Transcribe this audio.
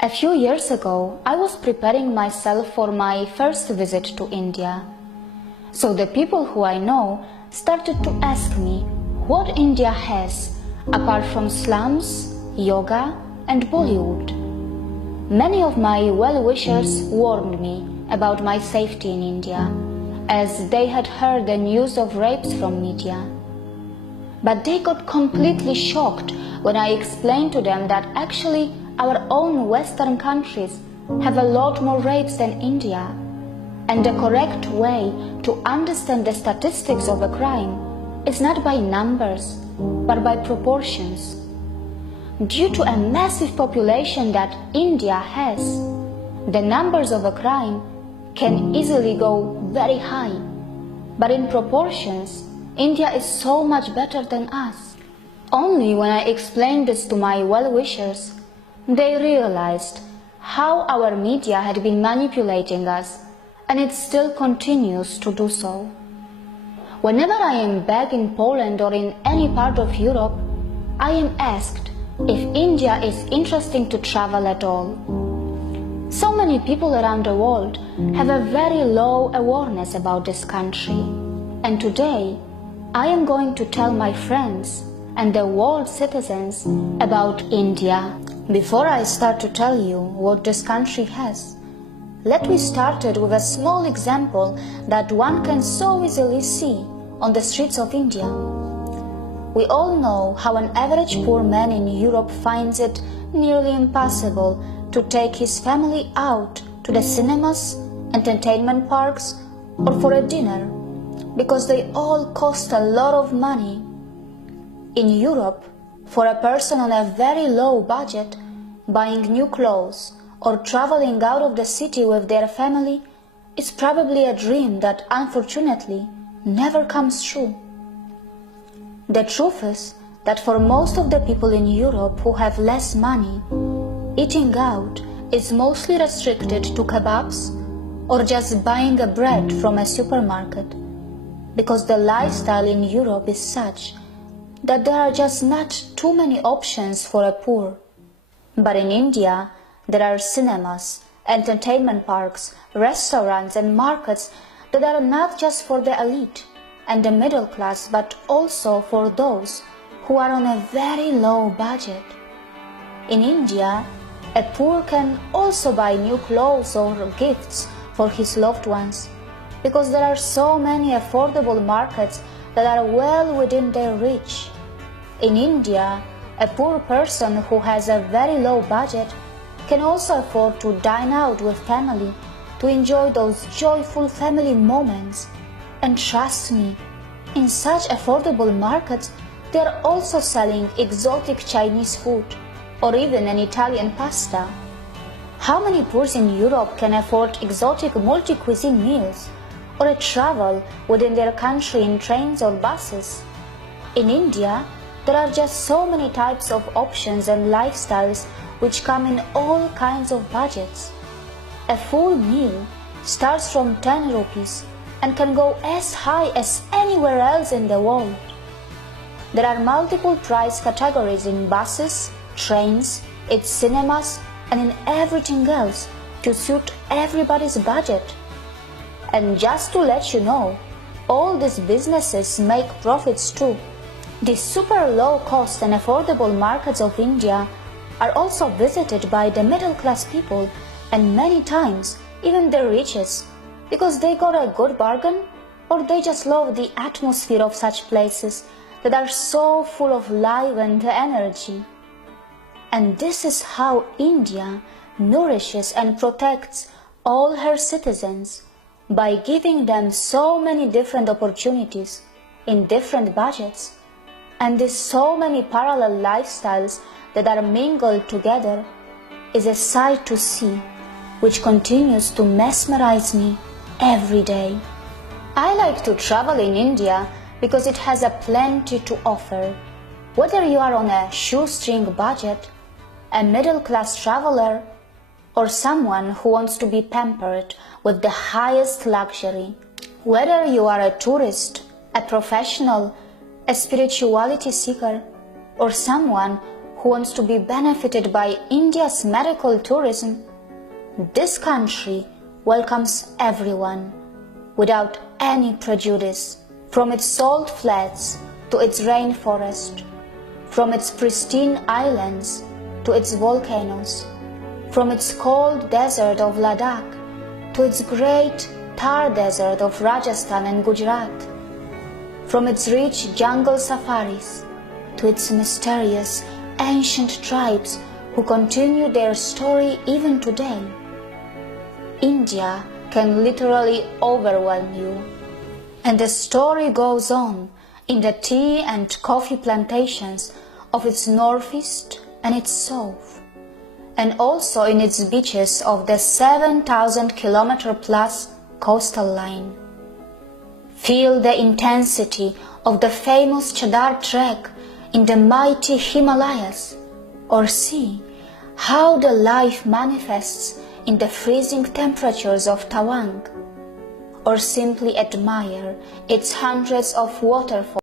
A few years ago, I was preparing myself for my first visit to India. So the people who I know started to ask me what India has apart from slums, yoga and Bollywood. Many of my well-wishers warned me about my safety in India, as they had heard the news of rapes from media. But they got completely shocked when I explained to them that actually our own Western countries have a lot more rapes than India, and the correct way to understand the statistics of a crime is not by numbers, but by proportions. Due to a massive population that India has, the numbers of a crime can easily go very high, but in proportions, India is so much better than us. Only when I explained this to my well-wishers, they realized how our media had been manipulating us, and it still continues to do so. Whenever I am back in Poland or in any part of Europe, I am asked if India is interesting to travel at all. So many people around the world have a very low awareness about this country, and today I am going to tell my friends and the world citizens about India. Before I start to tell you what this country has, let me start it with a small example that one can so easily see on the streets of India. We all know how an average poor man in Europe finds it nearly impossible to take his family out to the cinemas, entertainment parks, or for a dinner, because they all cost a lot of money. In Europe, for a person on a very low budget, buying new clothes or traveling out of the city with their family is probably a dream that unfortunately never comes true. The truth is that for most of the people in Europe who have less money, eating out is mostly restricted to kebabs or just buying a bread from a supermarket, because the lifestyle in Europe is such that there are just not too many options for a poor. But in India, there are cinemas, entertainment parks, restaurants and markets that are not just for the elite and the middle class, but also for those who are on a very low budget. In India, a poor can also buy new clothes or gifts for his loved ones, because there are so many affordable markets that are well within their reach. In India, a poor person who has a very low budget can also afford to dine out with family to enjoy those joyful family moments. And trust me, in such affordable markets, they are also selling exotic Chinese food or even an Italian pasta. How many poors in Europe can afford exotic multi-cuisine meals or a travel within their country in trains or buses? In India, there are just so many types of options and lifestyles which come in all kinds of budgets. A full meal starts from 10 rupees and can go as high as anywhere else in the world. There are multiple price categories in buses, trains, its cinemas, and in everything else to suit everybody's budget. And just to let you know, all these businesses make profits too. The super low cost and affordable markets of India are also visited by the middle class people, and many times even the richest, because they got a good bargain or they just love the atmosphere of such places that are so full of life and energy. And this is how India nourishes and protects all her citizens, by giving them so many different opportunities in different budgets, and these so many parallel lifestyles that are mingled together is a sight to see, which continues to mesmerize me every day. I like to travel in India because it has a plenty to offer. Whether you are on a shoestring budget, a middle-class traveler, or someone who wants to be pampered with the highest luxury. Whether you are a tourist, a professional, a spirituality seeker, or someone who wants to be benefited by India's medical tourism, this country welcomes everyone without any prejudice, from its salt flats to its rainforest, from its pristine islands to its volcanoes, from its cold desert of Ladakh to its great Thar desert of Rajasthan and Gujarat, from its rich jungle safaris to its mysterious ancient tribes who continue their story even today. India can literally overwhelm you. And the story goes on in the tea and coffee plantations of its northeast and its south, and also in its beaches of the 7,000-kilometer plus coastal line. Feel the intensity of the famous Chadar trek in the mighty Himalayas, or see how the life manifests in the freezing temperatures of Tawang, or simply admire its hundreds of waterfalls